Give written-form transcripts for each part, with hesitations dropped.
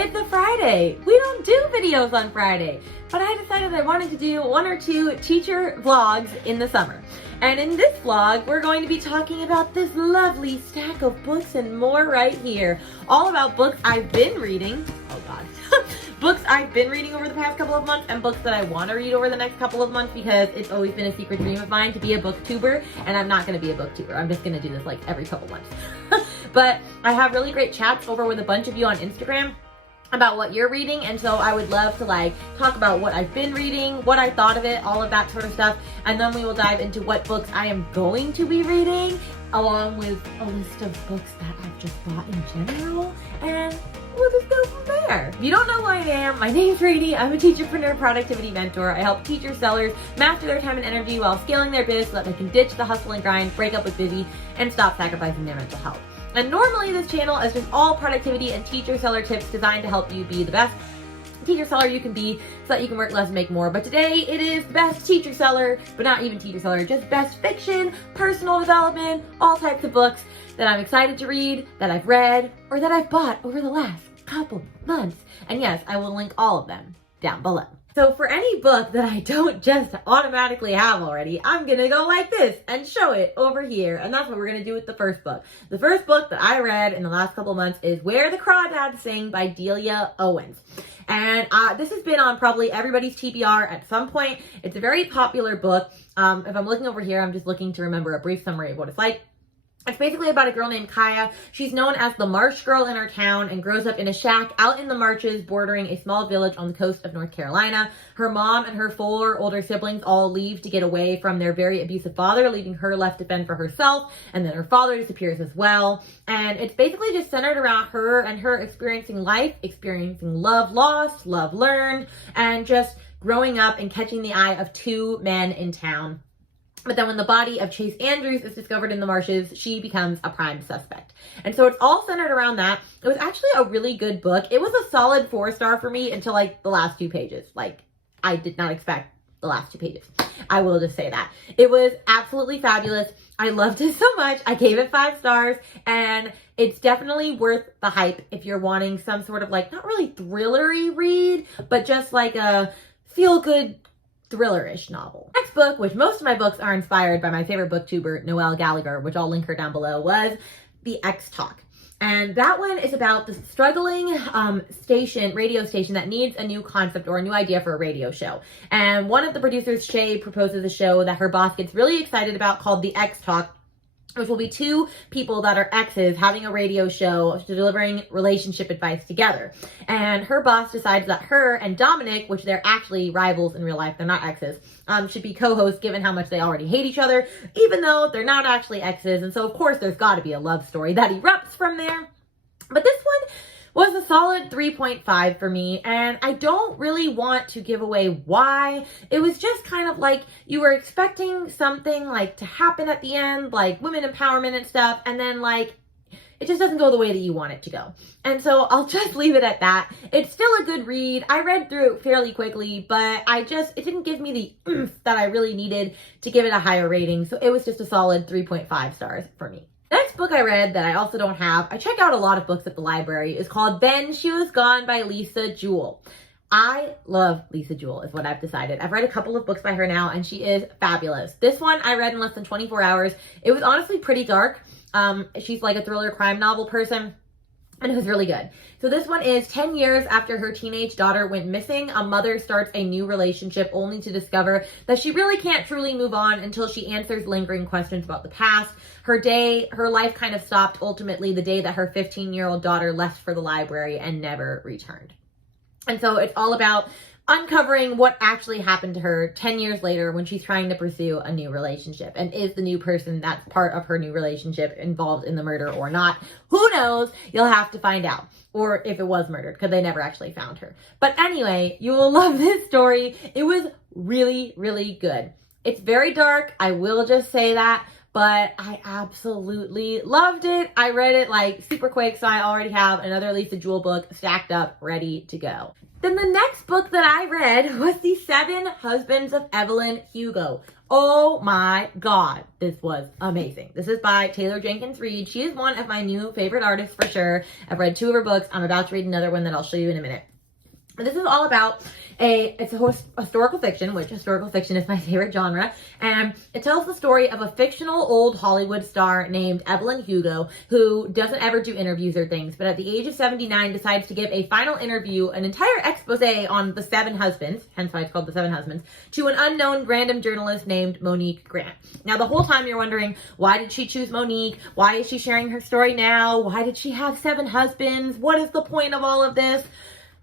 It's a Friday. We don't do videos on Friday, but I decided I wanted to do 1 or 2 teacher vlogs in the summer. And in this vlog, we're going to be talking about this lovely stack of books and more right here. All about books I've been reading. Oh God. Books I've been reading over the past couple of months and books that I want to read over the next couple of months because it's always been a secret dream of mine to be a booktuber, and I'm not going to be a booktuber. I'm just going to do this like every couple months. But I have really great chats over with a bunch of you on Instagram about what you're reading, and so I would love to like talk about what I've been reading, what I thought of it, all of that sort of stuff, and then we will dive into what books I am going to be reading, along with a list of books that I've just bought in general, and we'll just go from there. If you don't know who I am, my name's Rainey. I'm a Teacherpreneur productivity mentor. I help teacher sellers master their time and energy while scaling their biz so that they can ditch the hustle and grind, break up with busy, and stop sacrificing their mental health. And normally this channel is just all productivity and teacher seller tips designed to help you be the best teacher seller you can be so that you can work less and make more. But today it is best teacher seller, but not even teacher seller, just best fiction, personal development, all types of books that I'm excited to read, that I've read, or that I've bought over the last couple months. And yes, I will link all of them down below. So for any book that I don't just automatically have already, I'm gonna go like this and show it over here. And that's what we're gonna do with the first book. The first book that I read in the last couple months is Where the Crawdads Sing by Delia Owens. And this has been on probably everybody's TBR at some point. It's a very popular book. If I'm looking over here, I'm just looking to remember a brief summary of what it's like. It's basically about a girl named Kaya. She's known as the marsh girl in her town and grows up in a shack out in the marshes bordering a small village on the coast of North Carolina. Her mom and her 4 older siblings all leave to get away from their very abusive father, leaving her left to fend for herself, and then her father disappears as well. And it's basically just centered around her and her experiencing life, experiencing love lost, love learned, and just growing up and catching the eye of 2 men in town. But then when the body of Chase Andrews is discovered in the marshes, she becomes a prime suspect. And so it's all centered around that. It was actually a really good book. It was a solid 4-star for me until like the last 2 pages. Like, I did not expect the last 2 pages. I will just say that. It was absolutely fabulous. I loved it so much. I gave it 5 stars, and it's definitely worth the hype if you're wanting some sort of like, not really thrillery read, but just like a feel-good thriller-ish novel. Next book, which most of my books are inspired by my favorite booktuber, Noelle Gallagher, which I'll link her down below, was The X Talk. And that one is about the struggling radio station that needs a new concept or a new idea for a radio show. And one of the producers, Shay, proposes a show that her boss gets really excited about called The X Talk, which will be 2 people that are exes having a radio show delivering relationship advice together. And her boss decides that her and Dominic, which they're actually rivals in real life, they're not exes, should be co-hosts given how much they already hate each other, even though they're not actually exes. And so of course there's got to be a love story that erupts from there. But this one was a solid 3.5 for me, and I don't really want to give away why. It was just kind of like you were expecting something like to happen at the end, like women empowerment and stuff, and then like it just doesn't go the way that you want it to go. And so I'll just leave it at that. It's still a good read. I read through it fairly quickly, but it didn't give me the oomph that I really needed to give it a higher rating, so it was just a solid 3.5 stars for me. Next book I read that I also don't have, I check out a lot of books at the library, is called Then She Was Gone by Lisa Jewell. I love Lisa Jewell is what I've decided. I've read a couple of books by her now, and she is fabulous. This one I read in less than 24 hours. It was honestly pretty dark. She's like a thriller crime novel person, and it was really good. So this one is 10 years after her teenage daughter went missing, a mother starts a new relationship only to discover that she really can't truly move on until she answers lingering questions about the past. Her life kind of stopped ultimately the day that her 15-year-old daughter left for the library and never returned. And so it's all about uncovering what actually happened to her 10 years later when she's trying to pursue a new relationship. And is the new person that's part of her new relationship involved in the murder or not? Who knows? You'll have to find out. Or if it was murdered, because they never actually found her. But anyway, you will love this story. It was really, really good. It's very dark, I will just say that, but I absolutely loved it. I read it like super quick, so I already have another Lisa Jewell book stacked up, ready to go. Then the next book that I read was The 7 Husbands of Evelyn Hugo. Oh my God, this was amazing. This is by Taylor Jenkins Reid. She is one of my new favorite artists for sure. I've read 2 of her books. I'm about to read another one that I'll show you in a minute. And this is all about it's a historical fiction, which historical fiction is my favorite genre. And it tells the story of a fictional old Hollywood star named Evelyn Hugo, who doesn't ever do interviews or things, but at the age of 79 decides to give a final interview, an entire expose on the 7 husbands, hence why it's called The 7 Husbands, to an unknown random journalist named Monique Grant. Now, the whole time you're wondering, why did she choose Monique? Why is she sharing her story now? Why did she have 7 husbands? What is the point of all of this?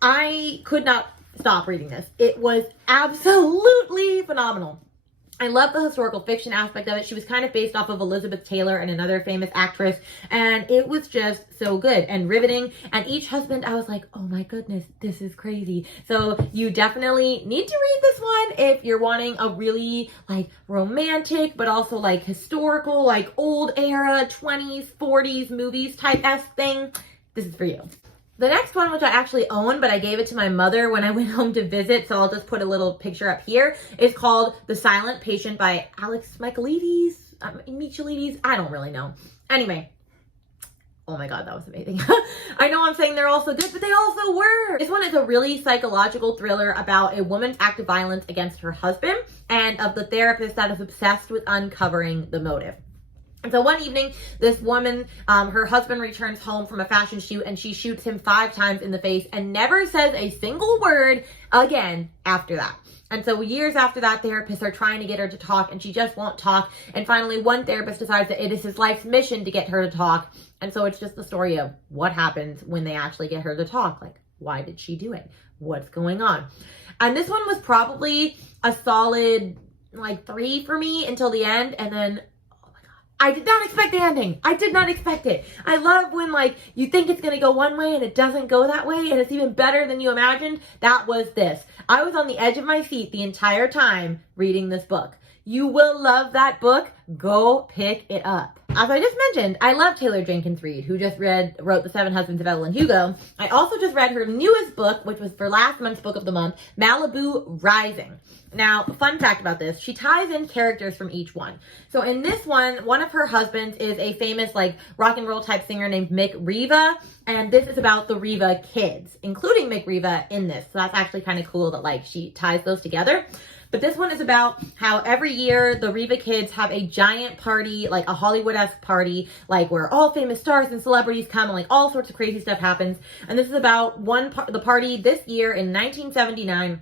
I could not stop reading this. It was absolutely phenomenal. I love the historical fiction aspect of it. She was kind of based off of Elizabeth Taylor and another famous actress, and it was just so good and riveting. And each husband, I was like, oh my goodness, this is crazy. So you definitely need to read this one if you're wanting a really like romantic, but also like historical, like old era 20s, 40s movies type-esque thing. This is for you. The next one, which I actually own, but I gave it to my mother when I went home to visit, so I'll just put a little picture up here, is called The Silent Patient by Alex Michaelides, I don't really know. Anyway, oh my God, that was amazing. I know I'm saying they're all so good, but they also were. This one is a really psychological thriller about a woman's act of violence against her husband and of the therapist that is obsessed with uncovering the motive. And so one evening, this woman, her husband returns home from a fashion shoot and she shoots him 5 times in the face and never says a single word again after that. And so years after that, therapists are trying to get her to talk and she just won't talk. And finally, one therapist decides that it is his life's mission to get her to talk. And so it's just the story of what happens when they actually get her to talk. Like, why did she do it? What's going on? And this one was probably a solid like 3 for me until the end. And then I did not expect the ending. I did not expect it. I love when like you think it's going to go one way and it doesn't go that way and it's even better than you imagined. That was this. I was on the edge of my seat the entire time reading this book. You will love that book. Go pick it up. As I just mentioned, I love Taylor Jenkins Reid, who just wrote The 7 Husbands of Evelyn Hugo. I also just read her newest book, which was for last month's book of the month, Malibu Rising. Now, fun fact about this, she ties in characters from each one. So in this one of her husbands is a famous like rock and roll type singer named Mick Riva. And this is about the Riva kids, including Mick Riva in this. So that's actually kind of cool that like she ties those together. But this one is about how every year the Riva kids have a giant party, like a Hollywood-esque party, like where all famous stars and celebrities come and like all sorts of crazy stuff happens. And this is about the party this year in 1979.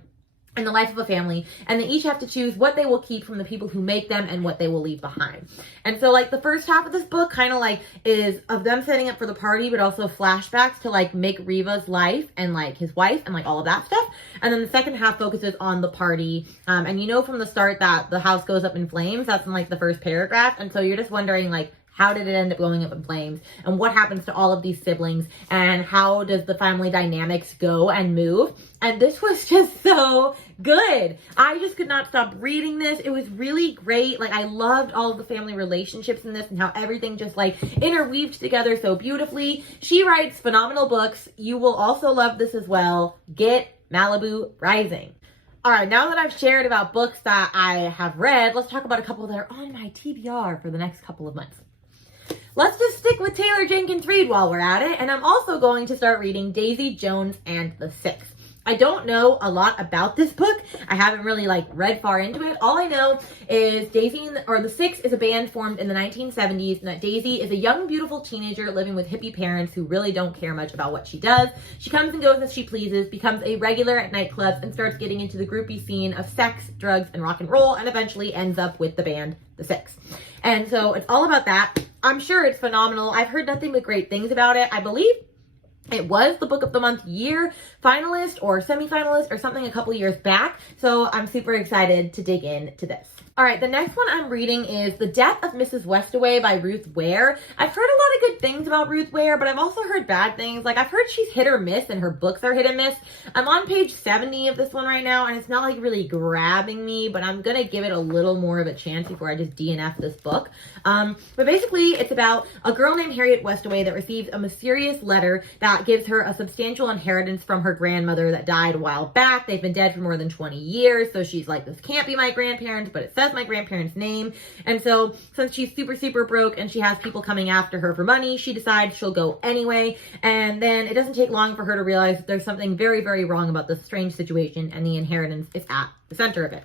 In the life of a family, and they each have to choose what they will keep from the people who make them and what they will leave behind. And so like the first half of this book kind of like is of them setting up for the party, but also flashbacks to like Mick Riva's life and like his wife and like all of that stuff. And then the second half focuses on the party. And you know from the start that the house goes up in flames. That's in like the first paragraph. And so you're just wondering like, how did it end up going up in flames? And what happens to all of these siblings? And how does the family dynamics go and move? And this was just so good. I just could not stop reading this. It was really great. Like I loved all of the family relationships in this and how everything just like interweaved together so beautifully. She writes phenomenal books. You will also love this as well. Get Malibu Rising. All right, now that I've shared about books that I have read, let's talk about a couple that are on my TBR for the next couple of months. Let's just stick with Taylor Jenkins Reid while we're at it. And I'm also going to start reading Daisy Jones and the Six. I don't know a lot about this book. I haven't really like read far into it. All I know is the Six is a band formed in the 1970s, and that Daisy is a young, beautiful teenager living with hippie parents who really don't care much about what she does. She comes and goes as she pleases, becomes a regular at nightclubs, and starts getting into the groupie scene of sex, drugs, and rock and roll, and eventually ends up with the band The Six. And so it's all about that. I'm sure it's phenomenal. I've heard nothing but great things about it. I believe it was the Book of the Month year finalist or semi-finalist or something a couple years back. So I'm super excited to dig into this. All right, the next one I'm reading is The Death of Mrs. Westaway by Ruth Ware. I've heard a lot of good things about Ruth Ware, but I've also heard bad things. Like, I've heard she's hit or miss and her books are hit and miss. I'm on page 70 of this one right now, and it's not like really grabbing me, but I'm gonna give it a little more of a chance before I just DNF this book. But basically, it's about a girl named Harriet Westaway that receives a mysterious letter that gives her a substantial inheritance from her grandmother that died a while back. They've been dead for more than 20 years, so she's like, this can't be my grandparents, but it says my grandparents' name. And so since she's super broke and she has people coming after her for money, she decides she'll go anyway. And then it doesn't take long for her to realize that there's something very wrong about this strange situation, and the inheritance is at the center of it.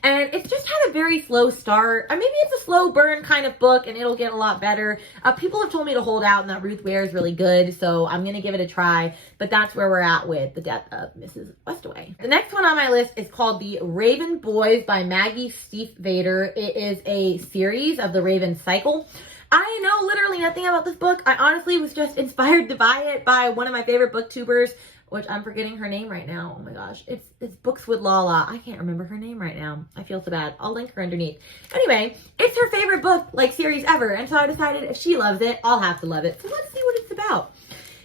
And it's just had a very slow start. Maybe it's a slow burn kind of book, and it'll get a lot better. People have told me to hold out and that Ruth Ware is really good, so I'm going to give it a try. But that's where we're at with The Death of Mrs. Westaway. The next one on my list is called The Raven Boys by Maggie Stiefvater. It is a series of the Raven cycle. I know literally nothing about this book. I honestly was just inspired to buy it by one of my favorite booktubers, which I'm forgetting her name right now. Oh my gosh. It's Books with Lala. I can't remember her name right now. I feel so bad. I'll link her underneath. Anyway, it's her favorite book, like, series ever. And so I decided if she loves it, I'll have to love it. So let's see what it's about.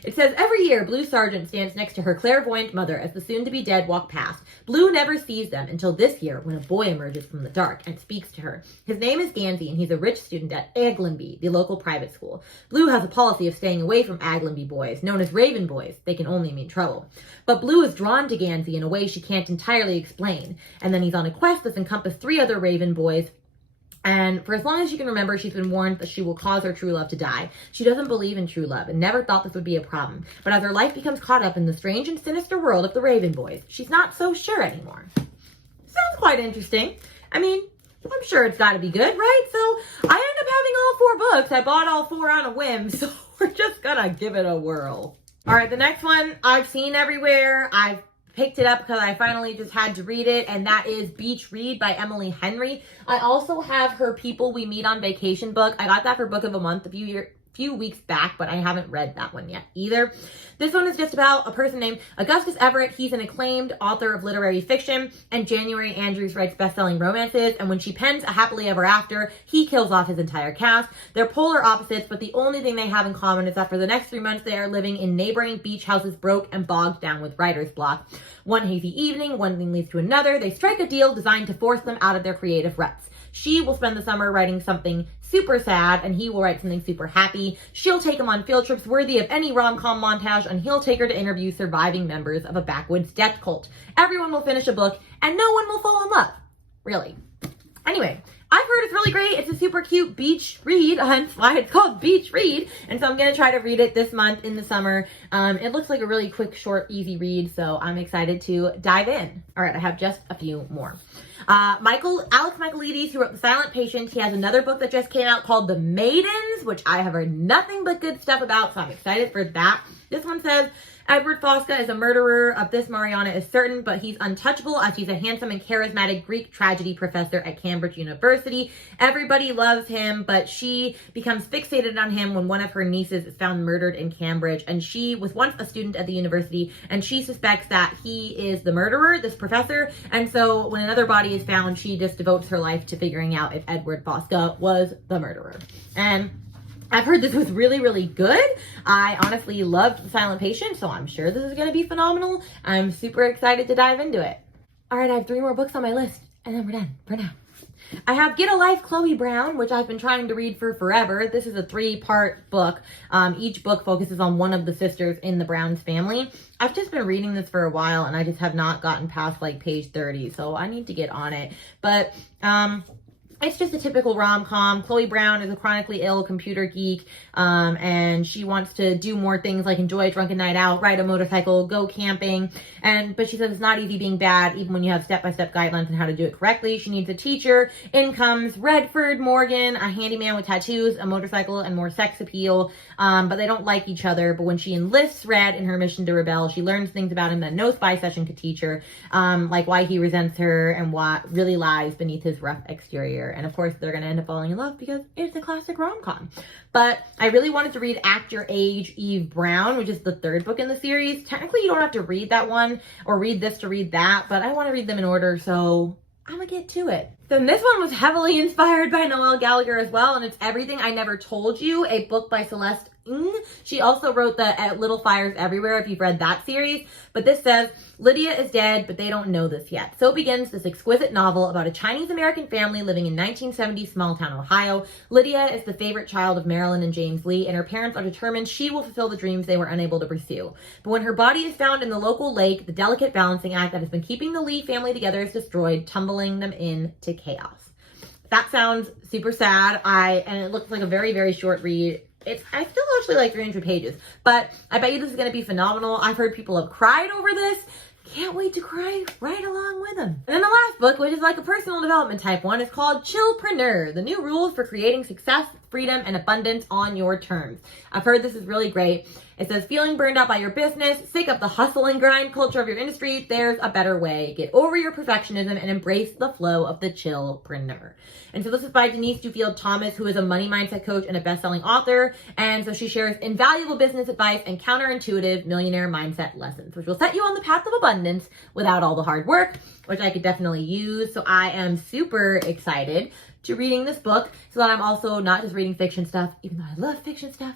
It says, every year, Blue Sargent stands next to her clairvoyant mother as the soon-to-be-dead walk past. Blue never sees them until this year, when a boy emerges from the dark and speaks to her. His name is Gansey, and he's a rich student at Aglenby, the local private school. Blue has a policy of staying away from Aglenby boys, known as Raven boys. They can only mean trouble. But Blue is drawn to Gansey in a way she can't entirely explain. And then he's on a quest that's encompassed 3 other Raven boys. And for as long as she can remember, she's been warned that she will cause her true love to die. She doesn't believe in true love and never thought this would be a problem. But as her life becomes caught up in the strange and sinister world of the Raven boys, she's not so sure anymore. Sounds quite interesting. I mean, I'm sure it's got to be good, right? So I end up having all 4 books. I bought all 4 on a whim, so we're just gonna give it a whirl. All right, the next one I've seen everywhere. I've picked it up because I finally just had to read it, and that is Beach Read by Emily Henry. I also have her People We Meet on Vacation book. I got that for Book of a Month a few weeks back, but I haven't read that one yet either. This one is just about a person named Augustus Everett. He's an acclaimed author of literary fiction, and January Andrews writes best-selling romances, and when she pens A Happily Ever After, he kills off his entire cast. They're polar opposites, but the only thing they have in common is that for the next 3 months, they are living in neighboring beach houses, broke and bogged down with writer's block. One hazy evening, one thing leads to another. They strike a deal designed to force them out of their creative ruts. She will spend the summer writing something super sad, and he will write something super happy. She'll take him on field trips worthy of any rom-com montage, and he'll take her to interview surviving members of a backwoods death cult. Everyone will finish a book, and no one will fall in love. Really. Anyway, I've heard it's really great. It's a super cute beach read, hence why it's called Beach Read. And so I'm going to try to read it this month in the summer. It looks like a really quick, short, easy read, so I'm excited to dive in. All right, I have just a few more. Alex Michaelides, who wrote The Silent Patient, he has another book that just came out called The Maidens, which I have heard nothing but good stuff about, so I'm excited for that. This one says, Edward Fosca is a murderer. Of this, Mariana is certain, but he's untouchable as he's a handsome and charismatic Greek tragedy professor at Cambridge University. Everybody loves him, but she becomes fixated on him when one of her nieces is found murdered in Cambridge. And she was once a student at the university, and she suspects that he is the murderer, this professor. And so when another body is found, she just devotes her life to figuring out if Edward Fosca was the murderer. And I've heard this was really good. I honestly loved The Silent Patient, so I'm sure this is going to be phenomenal. I'm super excited to dive into it. All right, I have 3 more books on my list, and then we're done for now. I have Get a Life, Chloe Brown, which I've been trying to read for forever. This is a 3-part book. Each book focuses on one of the sisters in the Browns family. I've just been reading this for a while, and I just have not gotten past like page 30, so I need to get on it. But it's just a typical rom-com. Chloe Brown is a chronically ill computer geek, and she wants to do more things like enjoy a drunken night out, ride a motorcycle, go camping, but she says it's not easy being bad, even when you have step-by-step guidelines on how to do it correctly. She needs a teacher. In comes Redford Morgan, a handyman with tattoos, a motorcycle, and more sex appeal, but they don't like each other. But when she enlists Red in her mission to rebel, she learns things about him that no spy session could teach her, like why he resents her and what really lies beneath his rough exterior. And of course, they're going to end up falling in love because it's a classic rom-com. But I really wanted to read Act Your Age, Eve Brown, which is the 3rd book in the series. Technically, you don't have to read that one or read this to read that, but I want to read them in order, so I'm gonna get to it. Then this one was heavily inspired by Noelle Gallagher as well, and it's Everything I Never Told You, a book by Celeste Ng. She also wrote the Little Fires Everywhere, if you've read that series. But this says, Lydia is dead, but they don't know this yet. So begins this exquisite novel about a Chinese-American family living in 1970 small-town Ohio. Lydia is the favorite child of Marilyn and James Lee, and her parents are determined she will fulfill the dreams they were unable to pursue. But when her body is found in the local lake, the delicate balancing act that has been keeping the Lee family together is destroyed, tumbling them into chaos. That sounds super sad. And it looks like a very, very short read. I still actually like 300 pages, but I bet you this is going to be phenomenal. I've heard people have cried over this. Can't wait to cry right along with them. And then the last book, which is like a personal development type one, is called Chillpreneur, the new rules for creating success, freedom, and abundance on your terms. I've heard this is really great. It says, feeling burned out by your business, sick of the hustle and grind culture of your industry, there's a better way. Get over your perfectionism and embrace the flow of the Chillpreneur. And so this is by Denise Duffield Thomas, who is a money mindset coach and a best-selling author. And so she shares invaluable business advice and counterintuitive millionaire mindset lessons, which will set you on the path of abundance without all the hard work, which I could definitely use. So I am super excited to reading this book so that I'm also not just reading fiction stuff, even though I love fiction stuff,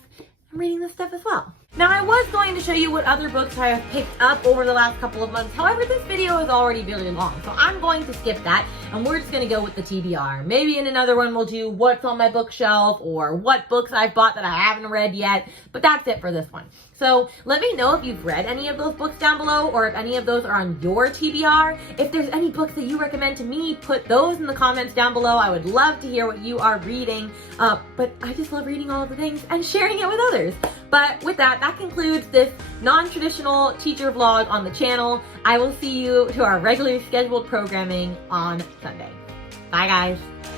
I'm reading this stuff as well. Now, I was going to show you what other books I have picked up over the last couple of months. However, this video is already really long, so I'm going to skip that, and we're just going to go with the TBR. Maybe in another one we'll do what's on my bookshelf or what books I've bought that I haven't read yet, but that's it for this one. So let me know if you've read any of those books down below, or if any of those are on your TBR. If there's any books that you recommend to me, put those in the comments down below. I would love to hear what you are reading, but I just love reading all of the things and sharing it with others. But with that concludes this non-traditional teacher vlog on the channel. I will see you to our regularly scheduled programming on Sunday. Bye, guys.